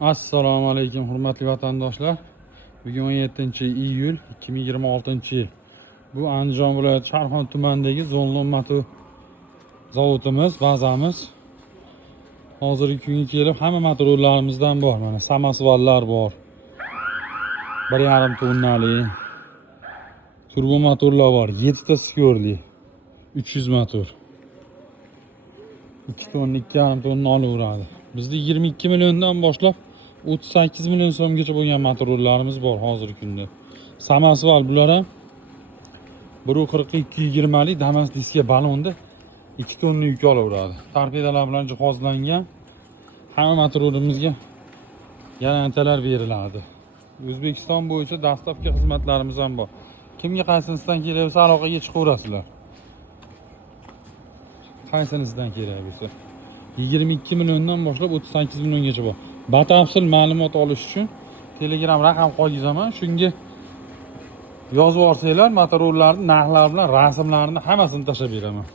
Assalomu alaykum hurmatli vatandoshlar. Bugun 17-iyul 2026-yil. Bu Andijon viloyati Sharxon tumanidagi Zonlon motor zavodimiz, bazamiz. Hozirgi kunga kelib hamma motorlarimizdan bor. Mana samasvallar bor. 1,5 tonnali turbo motorlar bor. 7 ta skorli. 300 motor. 2 tonna, 2,5 tonna olaveradi. Bizda 22 milliondan boshlab 38 million so'mgacha bo'lgan motorlarimiz bor hozirgi kunda. Samasval bular ham 1.40-220 lik Damas diska balonda 2 tonna yuk olaveradi. Torpedalar bilan jihozlangan. Hamma motorlarimizga garantiyalar beriladi. O'zbekiston bo'yicha dastlabki xizmatlarimiz ham bor. Kimga qaysinisidan kerak bo'lsa aloqaga chiqaverasizlar. Qaysinisidan kerak bo'lsa 22 milliondan boshlab 38 milliongacha bor. Batafsil ma'lumot olish uchun Telegram raqam qo'yizaman. Shunga yozib olsanglar, motorlarning narxlari bilan rasmlarini hammasini tashlab beraman.